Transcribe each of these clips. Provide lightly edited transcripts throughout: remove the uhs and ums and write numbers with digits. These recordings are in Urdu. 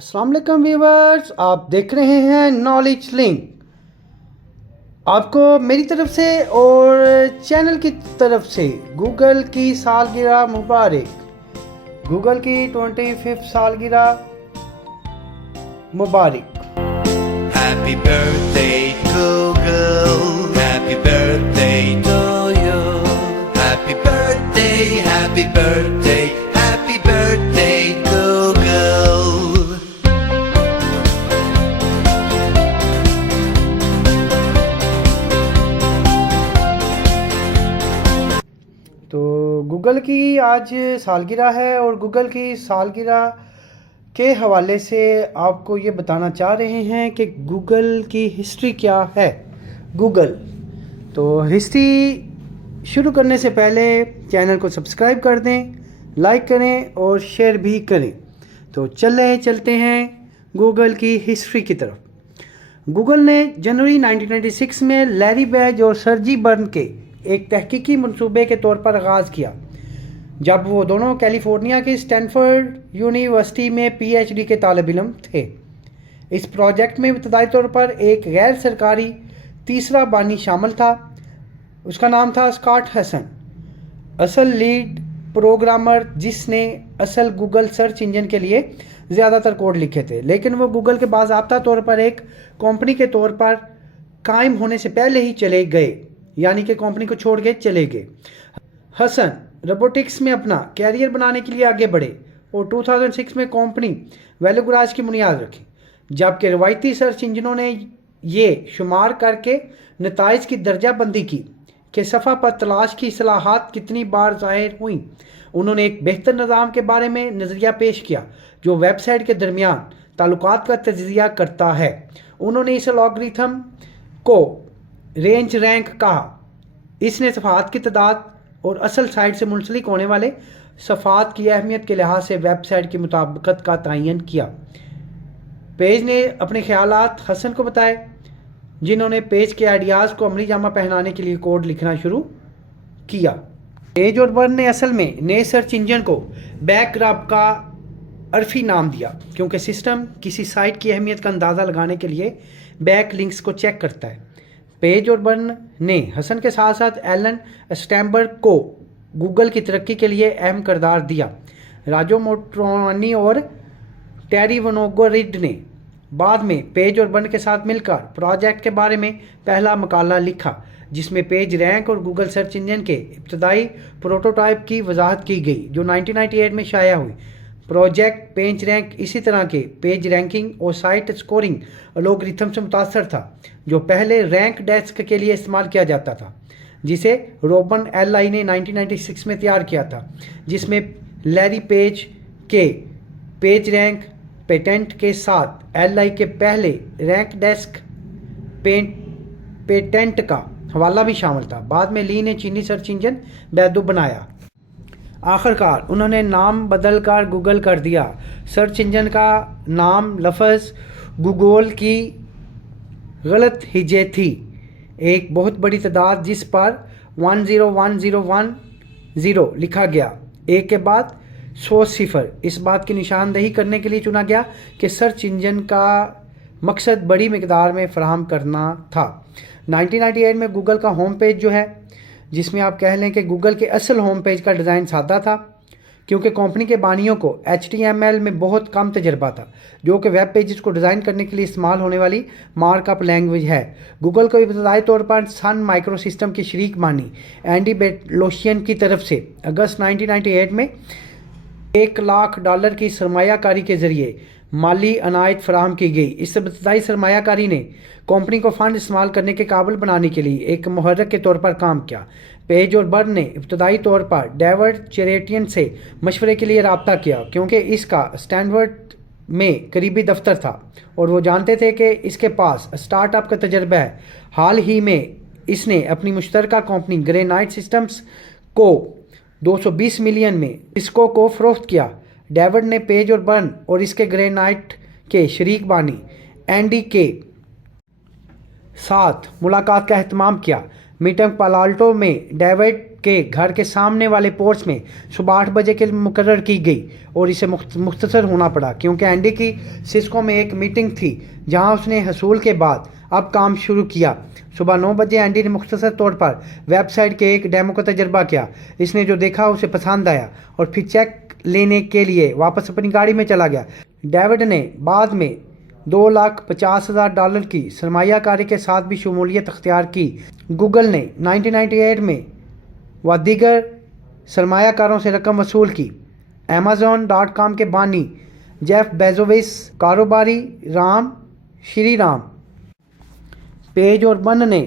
السلام علیکم ویورز، آپ دیکھ رہے ہیں نالج لنک۔ آپ کو میری طرف سے اور چینل کی طرف سے گوگل کی سالگرہ مبارک، گوگل کی 25 سالگرہ مبارک۔ Happy birthday Google, happy birthday to you. Happy birthday, happy birthday, happy birthday Google. تو گوگل کی آج سالگرہ ہے اور گوگل کی سالگرہ کے حوالے سے آپ کو یہ بتانا چاہ رہے ہیں کہ گوگل کی ہسٹری کیا ہے۔ گوگل تو ہسٹری شروع کرنے سے پہلے چینل کو سبسکرائب کر دیں، لائک کریں اور شیئر بھی کریں۔ تو چلتے ہیں گوگل کی ہسٹری کی طرف۔ گوگل نے جنوری 1996 میں لیری پیج اور سرجی برن کے ایک تحقیقی منصوبے کے طور پر آغاز کیا، جب وہ دونوں کیلیفورنیا کی اسٹینفورڈ یونیورسٹی میں پی ایچ ڈی کے طالب علم تھے۔ اس پروجیکٹ میں ابتدائی طور پر ایک غیر سرکاری تیسرا بانی شامل تھا۔ اس کا نام تھا اسکاٹ ہسن، اصل لیڈ پروگرامر جس نے اصل گوگل سرچ انجن کے لیے زیادہ تر کوڈ لکھے تھے، لیکن وہ گوگل کے باضابطہ طور پر ایک کمپنی کے طور پر قائم ہونے سے پہلے ہی چلے گئے، یعنی کہ کمپنی کو چھوڑ کے چلے گئے۔ ہسن روبوٹکس میں اپنا کیریئر بنانے کے لیے آگے بڑھے اور 2006 میں کمپنی ویلوگراج کی بنیاد رکھی، جبکہ روایتی سرچ انجنوں نے یہ شمار کر کے نتائج کی درجہ بندی کی کہ صفحہ پر تلاش کی اصطلاحات کتنی بار ظاہر ہوئیں۔ انہوں نے ایک بہتر نظام کے بارے میں نظریہ پیش کیا جو ویب سائٹ کے درمیان تعلقات کا تجزیہ کرتا ہے۔ انہوں نے اس الگورتھم کو رینج رینک کہا۔ اس نے صفحات کی تعداد اور اصل سائٹ سے منسلک ہونے والے صفحات کی اہمیت کے لحاظ سے ویب سائٹ کی مطابقت کا تعین کیا۔ پیج نے اپنے خیالات ہسن کو بتائے، جنہوں نے پیج کے آئیڈیاز کو عملی جامہ پہنانے کے لیے کوڈ لکھنا شروع کیا۔ پیج اور برن نے اصل میں نئے سرچ انجن کو بیک رب کا عرفی نام دیا، کیونکہ سسٹم کسی سائٹ کی اہمیت کا اندازہ لگانے کے لیے بیک لنکس کو چیک کرتا ہے۔ پیج اور برن نے ہسن کے ساتھ ساتھ ایلن اسٹینبرگ کو گوگل کی ترقی کے لیے اہم کردار دیا۔ راجو موٹروانی اور ٹیری ونوگورڈ نے بعد میں پیج اور برن کے ساتھ مل کر پروجیکٹ کے بارے میں پہلا مقالہ لکھا، جس میں پیج رینک اور گوگل سرچ انجن کے ابتدائی پروٹوٹائپ کی وضاحت کی گئی، جو 1998 میں شائع ہوئی۔ پروجیکٹ پیج رینک اسی طرح کے پیج رینکنگ اور سائٹ اسکورنگ الگورتھم سے متاثر تھا جو پہلے رینک ڈیسک کے لیے استعمال کیا جاتا تھا، جسے روبن ایل آئی نے 1996 میں تیار کیا تھا، جس میں لیری پیج کے پیج رینک پیٹنٹ کے ساتھ ایل آئی کے پہلے رینک ڈیسک پیٹنٹ کا حوالہ بھی شامل تھا۔ بعد میں لی نے چینی سرچ انجن بیدو بنایا۔ آخرکار انہوں نے نام بدل کر گوگل کر دیا۔ سرچ انجن کا نام لفظ گوگول کی غلط ہجے تھی، ایک بہت بڑی تعداد جس پر 1011010 لکھا گیا، ایک کے بعد 100 صفر، اس بات کی نشاندہی کرنے کے لیے چنا گیا کہ سرچ انجن کا مقصد بڑی مقدار میں فراہم کرنا تھا۔ 1998 میں گوگل کا ہوم پیج جو ہے، جس میں آپ کہہ لیں کہ گوگل کے اصل ہوم پیج کا ڈیزائن سادہ تھا، کیونکہ کمپنی کے بانیوں کو HTML میں بہت کم تجربہ تھا، جو کہ ویب پیجز کو ڈیزائن کرنے کے لیے استعمال ہونے والی مارک اپ لینگویج ہے۔ گوگل کو ابتدائی طور پر سن مائکرو سسٹم کے شریک بانی اینڈی بیٹلوشین کی طرف سے اگست 1998 میں $1,00,000 کی سرمایہ کاری کے ذریعے مالی عنایت فراہم کی گئی۔ اس ابتدائی سرمایہ کاری نے کمپنی کو فنڈ استعمال کرنے کے قابل بنانے کے لیے ایک محرک کے طور پر کام کیا۔ پیج اور برن نے ابتدائی طور پر ڈیوڈ چیریٹین سے مشورے کے لیے رابطہ کیا، کیونکہ اس کا اسٹینفورڈ میں قریبی دفتر تھا اور وہ جانتے تھے کہ اس کے پاس اسٹارٹ اپ کا تجربہ ہے۔ حال ہی میں اس نے اپنی مشترکہ کمپنی گرینائٹ سسٹمز کو $220 ملین میں سسکو کو فروخت کیا۔ ڈیوڈ نے پیج اور برن اور اس کے گرینائٹ کے شریک بانی اینڈی کے ساتھ ملاقات کا اہتمام کیا۔ میٹنگ پالالٹو میں ڈیوڈ کے گھر کے سامنے والے پورچ میں صبح 8 بجے کے مقرر کی گئی اور اسے مختصر ہونا پڑا کیونکہ اینڈی کی سسکو میں ایک میٹنگ تھی جہاں اس نے حصول کے بعد اب کام شروع کیا۔ صبح 9 بجے اینڈی نے مختصر طور پر ویب سائٹ کے ایک ڈیمو کا تجربہ کیا۔ اس نے جو دیکھا اسے پسند آیا اور پھر چیک لینے کے لیے واپس اپنی گاڑی میں چلا گیا۔ ڈیوڈ نے بعد میں $250,000 کی سرمایہ کاری کے ساتھ بھی شمولیت اختیار کی۔ گوگل نے 1998 میں و دیگر سرمایہ کاروں سے رقم وصول کی۔ Amazon.com کے بانی جیف بیزوس، کاروباری شری رام پیج اور بن نے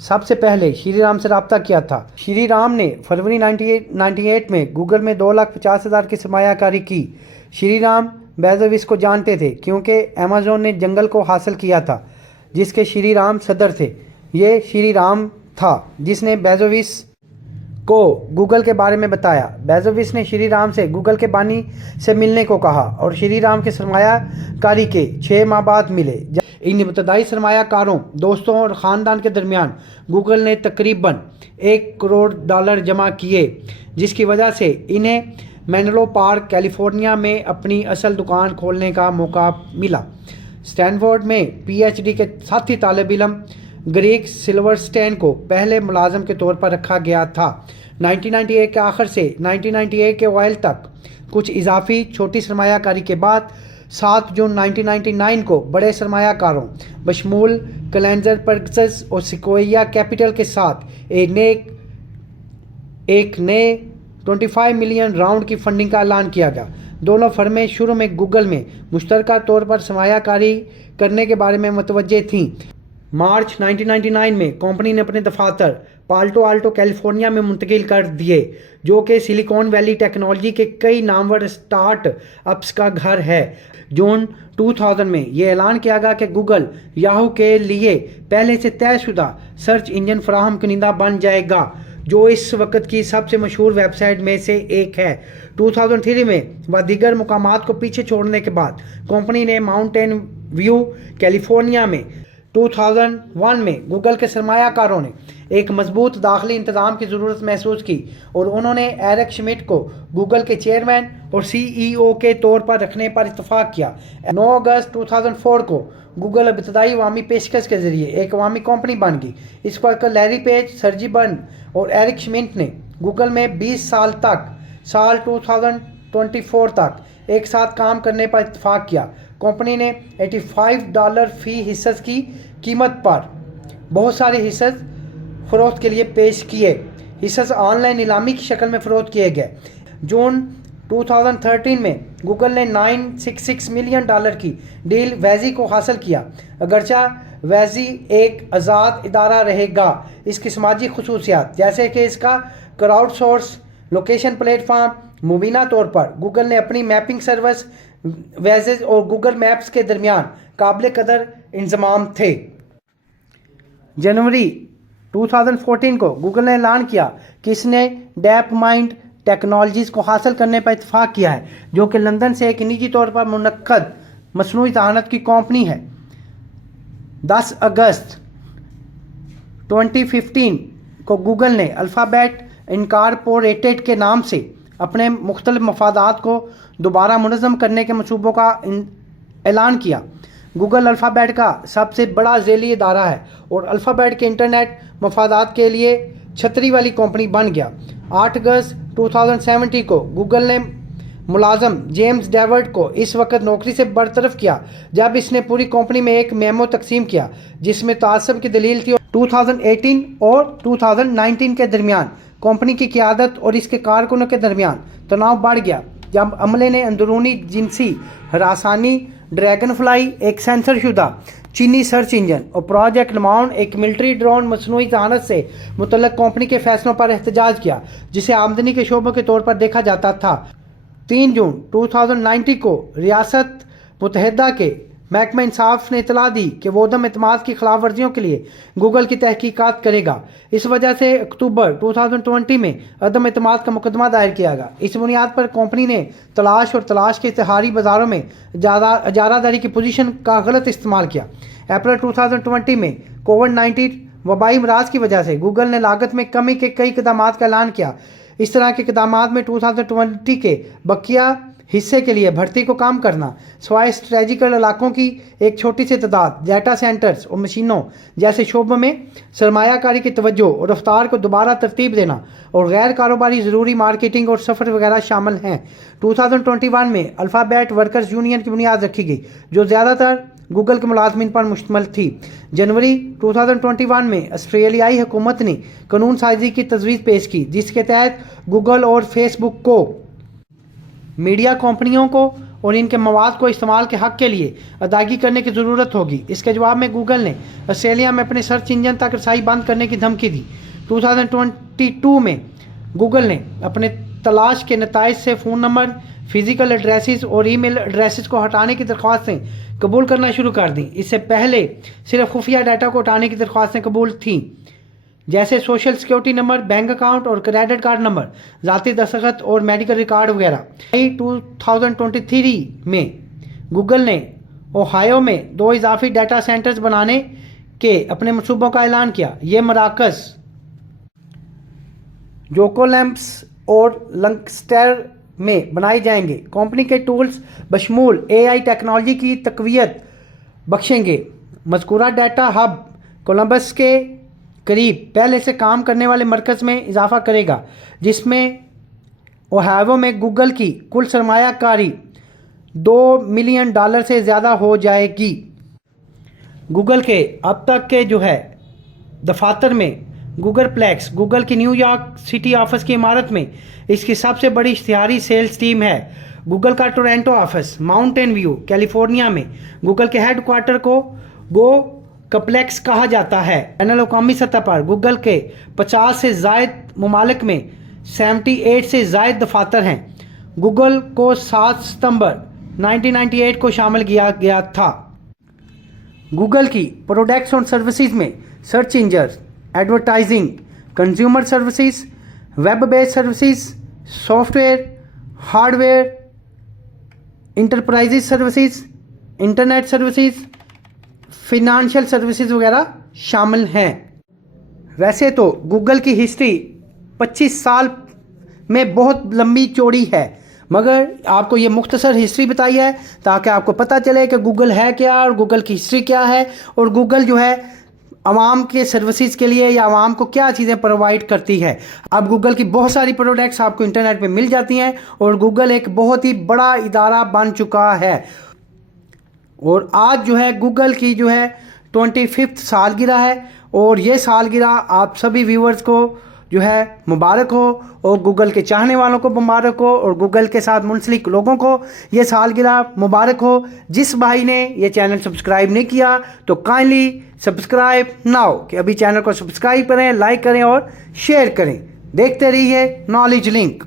سب سے پہلے شری رام سے رابطہ کیا تھا۔ شری رام نے فروری 1998 میں گوگل میں $250,000 کی سرمایہ کاری کی۔ شری رام بیزوس کو جانتے تھے کیونکہ Amazon نے جنگل کو حاصل کیا تھا جس کے شری رام صدر تھے۔ یہ شری رام تھا جس نے بیزوس کو گوگل کے بارے میں بتایا۔ بیزوس نے شری رام سے گوگل کے بانی سے ملنے کو کہا اور شری رام کے سرمایہ کاری کے 6 ماہ بعد ملے۔ ان ابتدائی سرمایہ کاروں، دوستوں اور خاندان کے درمیان گوگل نے تقریباً $1 کروڑ جمع کیے، جس کی وجہ سے انہیں مینلو پارک، کیلیفورنیا میں اپنی اصل دکان کھولنے کا موقع ملا۔ اسٹینفورڈ میں PhD کے ساتھی طالب علم گریگ سلورسٹین کو پہلے ملازم کے طور پر رکھا گیا تھا۔ 1998 کے آخر سے 1998 کے اوائل تک کچھ اضافی چھوٹی سرمایہ کاری کے بعد 7 جون 1999 کو بڑے سرمایہ کاروں بشمول کلینزر پرگسز اور سیکویا کیپٹل کے ساتھ ایک نئے 25 ملین راؤنڈ کی فنڈنگ کا اعلان کیا گیا۔ دونوں فرمیں شروع میں گوگل میں مشترکہ طور پر سرمایہ کاری کرنے کے بارے میں متوجہ تھیں۔ مارچ 1999 میں کمپنی نے اپنے دفاتر پالٹو آلٹو کیلیفورنیا میں منتقل کر دیے، جو کہ سلیکون ویلی ٹیکنالوجی کے کئی نامور اسٹارٹ اپس کا گھر ہے۔ جون 2000 میں یہ اعلان کیا گیا کہ گوگل یاہو کے لیے پہلے سے طے شدہ سرچ انجن فراہم کنندہ بن جائے گا، جو اس وقت کی سب سے مشہور ویب سائٹ میں سے ایک ہے۔ 2003 میں و دیگر مقامات کو پیچھے چھوڑنے کے بعد کمپنی نے ماؤنٹین ویو، کیلیفورنیا میں 2001 میں گوگل کے سرمایہ کاروں نے ایک مضبوط داخلی انتظام کی ضرورت محسوس کی اور انہوں نے ایرک شمڈٹ کو گوگل کے چیئرمین اور CEO کے طور پر رکھنے پر اتفاق کیا۔ 9 اگست 2004 کو گوگل ابتدائی عوامی پیشکش کے ذریعے ایک عوامی کمپنی بن گئی۔ اس وقت لیری پیج، سرجی برن اور ایرک شمڈٹ نے گوگل میں 20 سال تک سال 2024 تک ایک ساتھ کام کرنے پر اتفاق کیا۔ کمپنی نے $85 فی حصص کی قیمت پر بہت سارے حصص فروخت کے لیے پیش کیے۔ حصص آن لائن نیلامی کی شکل میں فروخت کیے گئے۔ جون 2013 میں گوگل نے $966 ملین کی ڈیل ویزی کو حاصل کیا۔ اگرچہ ویزی ایک آزاد ادارہ رہے گا، اس کی سماجی خصوصیات جیسے کہ اس کا crowd source location plate form, مبینہ طور پر گوگل نے اپنی میپنگ سروس ویزز اور گوگل میپس کے درمیان قابل قدر انضمام تھے۔ جنوری 2014 کو گوگل نے اعلان کیا کہ اس نے ڈیپ مائنڈ ٹیکنالوجیز کو حاصل کرنے پر اتفاق کیا ہے، جو کہ لندن سے ایک نجی طور پر منعقد مصنوعی ذہانت کی کمپنی ہے۔ 10 اگست 2015 کو گوگل نے الفابیٹ انکارپوریٹڈ کے نام سے اپنے مختلف مفادات کو دوبارہ منظم کرنے کے منصوبوں کا اعلان کیا۔ گوگل الفابیٹ کا سب سے بڑا ذیلی ادارہ ہے اور الفابیٹ کے انٹرنیٹ مفادات کے لیے چھتری والی کمپنی بن گیا۔ 8 اگست 2017 کو گوگل نے ملازم جیمز ڈیوڈ کو اس وقت نوکری سے برطرف کیا جب اس نے پوری کمپنی میں ایک میمو تقسیم کیا جس میں تعصب کی دلیل تھی۔ 2018 اور 2019 کے درمیان کمپنی کی قیادت اور اس کے کارکنوں کے درمیان تناؤ بڑھ گیا جب عملے نے اندرونی جنسی ہراسانی، ڈریگن فلائی ایک سینسر شدہ چینی سرچ انجن اور پروجیکٹ لماؤن ایک ملٹری ڈرون مصنوعی ذہانت سے متعلق کمپنی کے فیصلوں پر احتجاج کیا جسے آمدنی کے شعبوں کے طور پر دیکھا جاتا تھا۔ 3 جون 2019 کو ریاست متحدہ کے محکمہ انصاف نے اطلاع دی کہ وہ عدم اعتماد کی خلاف ورزیوں کے لیے گوگل کی تحقیقات کرے گا۔ اس وجہ سے اکتوبر 2020 میں عدم اعتماد کا مقدمہ دائر کیا گیا۔ اس بنیاد پر کمپنی نے تلاش اور تلاش کے اشتہاری بازاروں میں اجارہ داری کی پوزیشن کا غلط استعمال کیا۔ اپریل 2020 میں کووڈ-19 وبائی امراض کی وجہ سے گوگل نے لاگت میں کمی کے کئی اقدامات کا اعلان کیا۔ اس طرح کے اقدامات میں 2020 کے بقیہ حصے کے لیے بھرتی کو کام کرنا، سوائے اسٹریٹجیکل علاقوں کی ایک چھوٹی سی تعداد، ڈیٹا سینٹرز اور مشینوں جیسے شعبوں میں سرمایہ کاری کی توجہ اور رفتار کو دوبارہ ترتیب دینا، اور غیر کاروباری ضروری مارکیٹنگ اور سفر وغیرہ شامل ہیں۔ 2021 میں الفابیٹ ورکرز یونین کی بنیاد رکھی گئی، جو زیادہ تر گوگل کے ملازمین پر مشتمل تھی۔ جنوری 2021 میں آسٹریلیائی حکومت نے قانون سازی کی تجویز پیش کی، جس کے تحت گوگل اور فیس بک کو میڈیا کمپنیوں کو اور ان کے مواد کو استعمال کے حق کے لیے ادائیگی کرنے کی ضرورت ہوگی۔ اس کے جواب میں گوگل نے آسٹریلیا میں اپنے سرچ انجن تک رسائی بند کرنے کی دھمکی دی۔ 2022 میں گوگل نے اپنے تلاش کے نتائج سے فون نمبر، فزیکل ایڈریسز اور ای میل ایڈریسز کو ہٹانے کی درخواستیں قبول کرنا شروع کر دیں۔ اس سے پہلے صرف خفیہ ڈیٹا کو ہٹانے کی درخواستیں قبول تھیں، جیسے social security number, bank account اور کریڈٹ کارڈ نمبر، ذاتی دستخط اور میڈیکل ریکارڈ وغیرہ۔ 2023 میں گوگل نے اوہایو میں 2 اضافی ڈیٹا سینٹرز بنانے کے اپنے منصوبوں کا اعلان کیا۔ یہ مراکز جوکولمبس اور لنکسٹر میں بنائے جائیں گے۔ کمپنی کے ٹولز بشمول AI ٹیکنالوجی کی تقویت بخشیں گے۔ مذکورہ ڈیٹا ہب کولمبس کے قریب پہلے سے کام کرنے والے مرکز میں اضافہ کرے گا، جس میں اوہایو میں گوگل کی کل سرمایہ کاری $2 ملین سے زیادہ ہو جائے گی۔ گوگل کے اب تک کے دفاتر میں گوگل پلیکس، گوگل کی نیو یارک سٹی آفس کی عمارت میں اس کی سب سے بڑی اشتہاری سیلز ٹیم ہے۔ گوگل کا Toronto office Mountain View, California میں گوگل کے ہیڈ کوارٹر کو گو کمپلیکس کہا جاتا ہے۔ بین الاقوامی سطح پر گوگل کے 50 سے زائد ممالک میں 78 سے زائد دفاتر ہیں۔ گوگل کو 7 ستمبر 1998 کو شامل کیا گیا تھا۔ گوگل کی پروڈکٹس اور سروسز میں search engine, advertising, consumer services, web based services, soft where, hard where, enterprise services, internet services, financial services وغیرہ شامل ہیں۔ ویسے تو گوگل کی ہسٹری 25 سال میں بہت لمبی چوڑی ہے، مگر آپ کو یہ مختصر ہسٹری بتائی ہے تاکہ آپ کو پتہ چلے کہ گوگل ہے کیا اور گوگل کی ہسٹری کیا ہے، اور گوگل عوام کے سروسز کے لیے یا عوام کو کیا چیزیں پرووائڈ کرتی ہے۔ اب گوگل کی بہت ساری پروڈکٹس آپ کو انٹرنیٹ پہ مل جاتی ہیں، اور گوگل ایک بہت ہی بڑا ادارہ بن چکا ہے۔ اور آج گوگل کی 25 سالگرہ ہے، اور یہ سالگرہ آپ سبھی ویورز کو مبارک ہو، اور گوگل کے چاہنے والوں کو مبارک ہو، اور گوگل کے ساتھ منسلک لوگوں کو یہ سالگرہ مبارک ہو۔ جس بھائی نے یہ چینل سبسکرائب نہیں کیا تو کائنڈلی سبسکرائب ناؤ، کہ ابھی چینل کو سبسکرائب کریں، لائک کریں اور شیئر کریں۔ دیکھتے رہیے نالج لنک۔